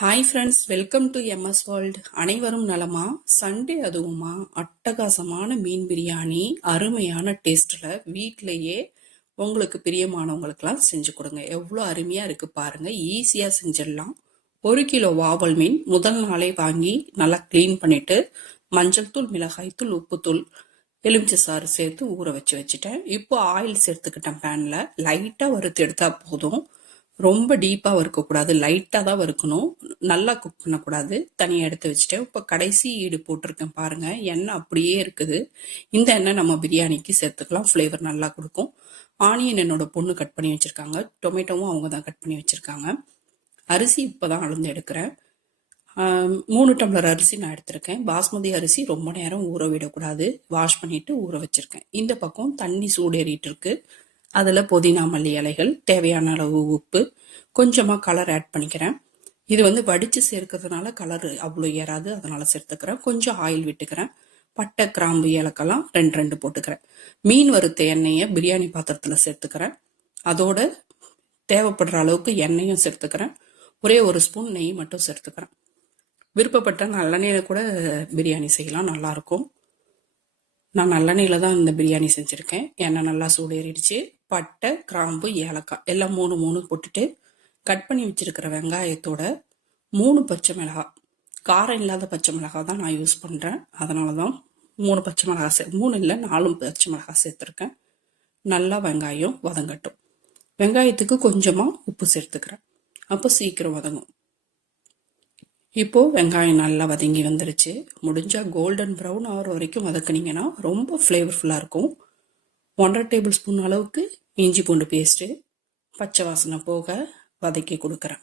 Hi friends, welcome to MS world. அனைவரும் நலமா? Sunday அதுவுமா அட்டகாசமான மீன் பிரியாணி அருமையான டேஸ்ட்டில் வீட்டிலையே உங்களுக்கு பிரியமானவங்களுக்கெல்லாம் செஞ்சு கொடுங்க. எவ்வளோ அருமையாக இருக்குது பாருங்கள். ஈஸியாக செஞ்சிடலாம். 1 கிலோ வாவல் மீன் முதல் நாளே வாங்கி நல்லா க்ளீன் பண்ணிவிட்டு மஞ்சள் தூள், மிளகாய் தூள், உப்புத்தூள், எலுமிச்சை சாறு சேர்த்து ஊற வச்சுட்டேன். இப்போ ஆயில் சேர்த்துக்கிட்டேன். பேனில் லைட்டாக வறுத்து எடுத்தால் போதும். ரொம்ப டீப்பாக வறுக்கக்கூடாது, லைட்டாக தான் வறுக்கணும். நல்லா குக் பண்ணக்கூடாது. தனியாக எடுத்து வச்சுட்டேன். இப்போ கடைசி ஈடு போட்டிருக்கேன் பாருங்கள். எண்ணெய் அப்படியே இருக்குது. இந்த எண்ணெய் நம்ம பிரியாணிக்கு சேர்த்துக்கலாம், ஃப்ளேவர் நல்லா கொடுக்கும். ஆனியன் என்னோட பொண்ணு கட் பண்ணி வச்சுருக்காங்க. டொமேட்டோவும் அவங்க தான் கட் பண்ணி வச்சுருக்காங்க. அரிசி இப்போ தான் அளந்து எடுக்கிறேன். 3 டம்ளர் அரிசி நான் எடுத்திருக்கேன். பாஸ்மதி அரிசி ரொம்ப நேரம் ஊற விடக்கூடாது. வாஷ் பண்ணிவிட்டு ஊற வச்சுருக்கேன். இந்த பக்கம் தண்ணி சூடேறிட்டு இருக்கு. அதில் புதினா மல்லி இலைகள், தேவையான அளவு உப்பு, கொஞ்சமாக கலர் ஆட் பண்ணிக்கிறேன். இது வடித்து சேர்க்கறதுனால கலர் அவ்வளோ ஏறாது, அதனால் சேர்த்துக்கிறேன். கொஞ்சம் ஆயில் விட்டுக்கிறேன். பட்டை, கிராம்பு, ஏலக்கெல்லாம் 2 போட்டுக்கிறேன். மீன் வறுத்த எண்ணெயை பிரியாணி பாத்திரத்தில் சேர்த்துக்கிறேன். அதோட தேவைப்படுற அளவுக்கு எண்ணெயும் சேர்த்துக்கிறேன். ஒரே 1 ஸ்பூன் நெய் மட்டும் சேர்த்துக்கிறேன். விருப்பப்பட்ட நல்லெண்ணெயில் கூட பிரியாணி செய்யலாம், நல்லாயிருக்கும். நான் நல்லெண்ணெயில் தான் இந்த பிரியாணி செஞ்சுருக்கேன். எண்ணெய் நல்லா சூடேறிடுச்சு. பட்டை, கிராம்பு, ஏலக்காய் எல்லாம் 3 போட்டுட்டு கட் பண்ணி வச்சிருக்கிற வெங்காயத்தோட 3 பச்சை மிளகாய், காரம் இல்லாத பச்சை மிளகாய் தான் நான் யூஸ் பண்ணுறேன். அதனால தான் 3 பச்சை மிளகாய் 3 இல்லை 4 பச்சை மிளகாய் சேர்த்துருக்கேன். நல்லா வெங்காயம் வதங்கட்டும். வெங்காயத்துக்கு கொஞ்சமாக உப்பு சேர்த்துக்கிறேன், அப்போ சீக்கிரம் வதங்கும். இப்போது வெங்காயம் நல்லா வதங்கி வந்துருச்சு. முடிஞ்சால் கோல்டன் ப்ரௌன் ஆகிற வரைக்கும் வதக்குனீங்கன்னா ரொம்ப ஃப்ளேவர்ஃபுல்லாக இருக்கும். 1.5 டேபிள் ஸ்பூன் அளவுக்கு இஞ்சி பூண்டு பேஸ்ட்டு பச்சை வாசனை போக வதக்கி கொடுக்குறேன்.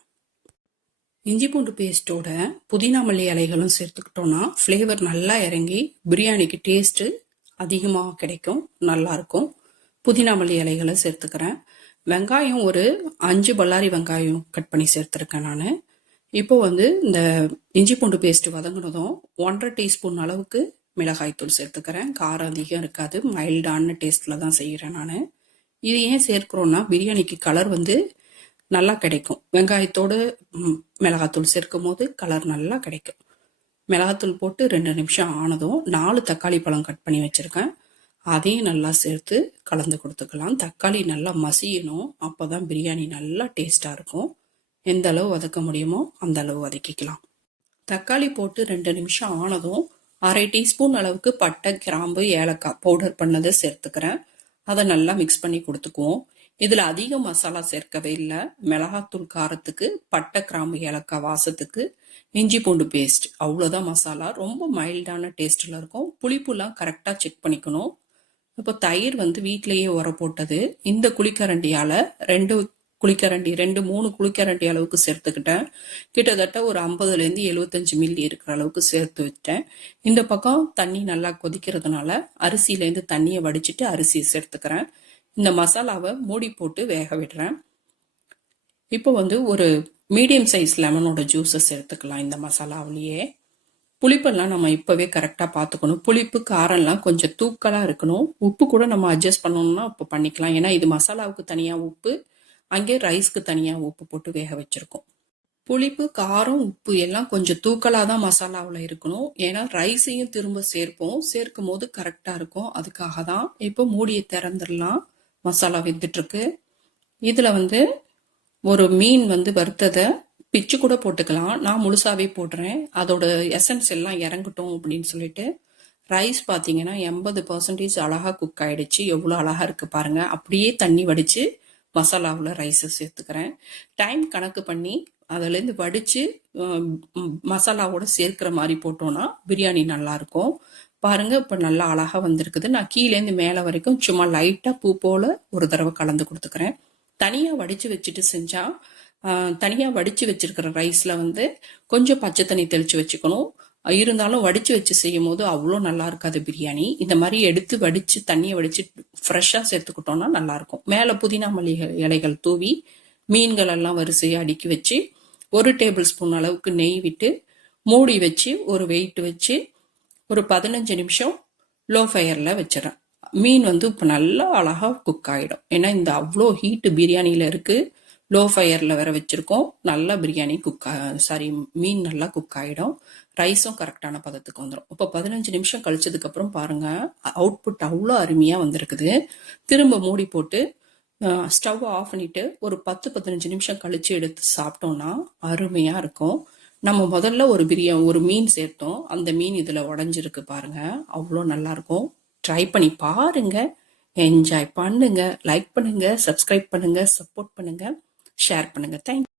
இஞ்சி பூண்டு பேஸ்ட்டோட புதினா மல்லி இலைகளும் சேர்த்துக்கிட்டோன்னா ஃப்ளேவர் நல்லா இறங்கி பிரியாணிக்கு டேஸ்ட்டு அதிகமாக கிடைக்கும், நல்லாயிருக்கும். புதினா மல்லி இலைகளை சேர்த்துக்கிறேன். வெங்காயம் ஒரு 5 பல்லாரி வெங்காயம் கட் பண்ணி சேர்த்துருக்கேன் நான். இப்போ இந்த இஞ்சி பூண்டு பேஸ்ட் வதங்கினதும் 1.5 டீஸ்பூன் அளவுக்கு மிளகாய்த்தூள் சேர்த்துக்கிறேன். காரம் அதிகம் இருக்காது, மைல்டான டேஸ்ட்டில் தான் செய்கிறேன் நான். இது ஏன் சேர்க்குறோன்னா பிரியாணிக்கு கலர் நல்லா கிடைக்கும். வெங்காயத்தோடு மிளகாத்தூள் சேர்க்கும் போது கலர் நல்லா கிடைக்கும். மிளகாத்தூள் போட்டு 2 நிமிஷம் ஆனதும் 4 தக்காளி பழம் கட் பண்ணி வச்சுருக்கேன். அதையும் நல்லா சேர்த்து கலந்து கொடுத்துக்கலாம். தக்காளி நல்லா மசியணும், அப்போ தான் பிரியாணி நல்லா டேஸ்ட்டாக இருக்கும். எந்த அளவு வதக்க முடியுமோ அந்த அளவு வதக்கிக்கலாம். தக்காளி போட்டு 2 நிமிஷம் ஆனதும் 1/2 டீஸ்பூன் அளவுக்கு பட்டை, கிராம்பு, ஏலக்காய் பவுடர் பண்ணதை சேர்த்துக்கிறேன். அதை நல்லா மிக்ஸ் பண்ணி கொடுத்துக்குவோம். இதில் அதிக மசாலா சேர்க்கவே இல்லை. மிளகாத்தூள் காரத்துக்கு, பட்டை, கிராம்பு, ஏலக்காய் வாசத்துக்கு, இஞ்சி பூண்டு பேஸ்ட், அவ்வளோதான் மசாலா. ரொம்ப மைல்டான டேஸ்ட்டில் இருக்கும். புளிப்புலாம் கரெக்டாக செக் பண்ணிக்கணும். இப்போ தயிர் வீட்டிலேயே உர போட்டது. இந்த குழிக்கரண்டியால் 3 குழிக்கரண்டி அளவுக்கு சேர்த்துக்கிட்டேன். கிட்டத்தட்ட ஒரு 50லேருந்து 75 மில்லி இருக்கிற அளவுக்கு சேர்த்து வச்சிட்டேன். இந்த பக்கம் தண்ணி நல்லா கொதிக்கிறதுனால அரிசியிலேருந்து தண்ணியை வடிச்சிட்டு அரிசியை சேர்த்துக்கிறேன். இந்த மசாலாவை மூடி போட்டு வேக விடுறேன். இப்போ ஒரு மீடியம் சைஸ் லெமனோட ஜூஸை சேர்த்துக்கலாம் இந்த மசாலாவிலேயே. புளிப்பெல்லாம் நம்ம இப்போவே கரெக்டாக பார்த்துக்கணும். புளிப்பு, காரம்லாம் கொஞ்சம் தூக்கலாக இருக்கணும். உப்பு கூட நம்ம அட்ஜஸ்ட் பண்ணணும்னா இப்போ பண்ணிக்கலாம். ஏன்னா இது மசாலாவுக்கு தனியாக உப்பு, அங்கே ரைஸ்க்கு தனியாக உப்பு போட்டு வேக வச்சுருக்கோம். புளிப்பு, காரம், உப்பு எல்லாம் கொஞ்சம் தூக்கலாக தான் மசாலாவில் இருக்கணும். ஏன்னா ரைஸையும் திரும்ப சேர்க்கும் போது கரெக்டாக இருக்கும். அதுக்காக தான். இப்போ மூடியை திறந்துடலாம். மசாலா வெந்துட்டுருக்கு. இதில் ஒரு மீன் வறுத்ததை பிச்சு கூட போட்டுக்கலாம். நான் முழுசாவே போடுறேன், அதோட எசன்ஸ் எல்லாம் இறங்கட்டும் அப்படின்னு சொல்லிட்டு. ரைஸ் பார்த்தீங்கன்னா 80% அழகாக குக் ஆகிடுச்சு. எவ்வளோ அழகாக இருக்குது பாருங்கள். அப்படியே தண்ணி வடித்து மசாலாவில் ரைஸை சேர்த்துக்கிறேன். டைம் கணக்கு பண்ணி அதுலேருந்து வடித்து மசாலாவோட சேர்க்கிற மாதிரி போட்டோன்னா பிரியாணி நல்லாயிருக்கும். பாருங்கள், இப்போ நல்லா அழகாக வந்திருக்குது. நான் கீழேருந்து மேலே வரைக்கும் சும்மா லைட்டாக பூ போல் ஒரு தடவை கலந்து கொடுத்துக்கிறேன். தனியாக வடித்து வச்சுட்டு செஞ்சால், தனியாக வடித்து வச்சிருக்கிற ரைஸில் கொஞ்சம் பச்சை தண்ணி தெளித்து வச்சுக்கணும். இருந்தாலும் வடித்து வச்சு செய்யும் போது அவ்வளோ நல்லா இருக்காது பிரியாணி. இந்த மாதிரி எடுத்து வடித்து தண்ணியை வடித்து ஃப்ரெஷ்ஷாக சேர்த்துக்கிட்டோன்னா நல்லாயிருக்கும். மேலே புதினா மல்லி இலைகள் தூவி மீன்கள் எல்லாம் வரிசையாக அடுக்கி வச்சு 1 டேபிள் ஸ்பூன் அளவுக்கு நெய் விட்டு மூடி வச்சு ஒரு வெயிட் வச்சு ஒரு 15 நிமிஷம் லோ ஃபயரில் வச்சிடறேன். மீன் இப்போ நல்லா அழகாக குக் ஆகிடும். ஏன்னா இந்த அவ்வளோ ஹீட்டு பிரியாணியில் இருக்குது. லோ ஃபயரில் வேற வச்சுருக்கோம். நல்லா பிரியாணி மீன் நல்லா குக் ஆகிடும். ரைஸும் கரெக்டான பதத்துக்கு வந்துடும். இப்போ 15 நிமிஷம் கழிச்சதுக்கப்புறம் பாருங்கள், அவுட்புட் அவ்வளோ அருமையாக வந்திருக்குது. திரும்ப மூடி போட்டு ஸ்டவ் ஆஃப் பண்ணிவிட்டு ஒரு 10-15 நிமிஷம் கழித்து எடுத்து சாப்பிட்டோம்னா அருமையாக இருக்கும். நம்ம முதல்ல ஒரு மீன் சேர்த்தோம். அந்த மீன் இதில் உடஞ்சிருக்கு பாருங்க, அவ்வளோ நல்லாயிருக்கும். ட்ரை பண்ணி பாருங்க, என்ஜாய் பண்ணுங்க, லைக் பண்ணுங்க, சப்ஸ்கிரைப் பண்ணுங்க, சப்போர்ட் பண்ணுங்க, ஷேர் பண்ணுங்க. தேங்க்யூ.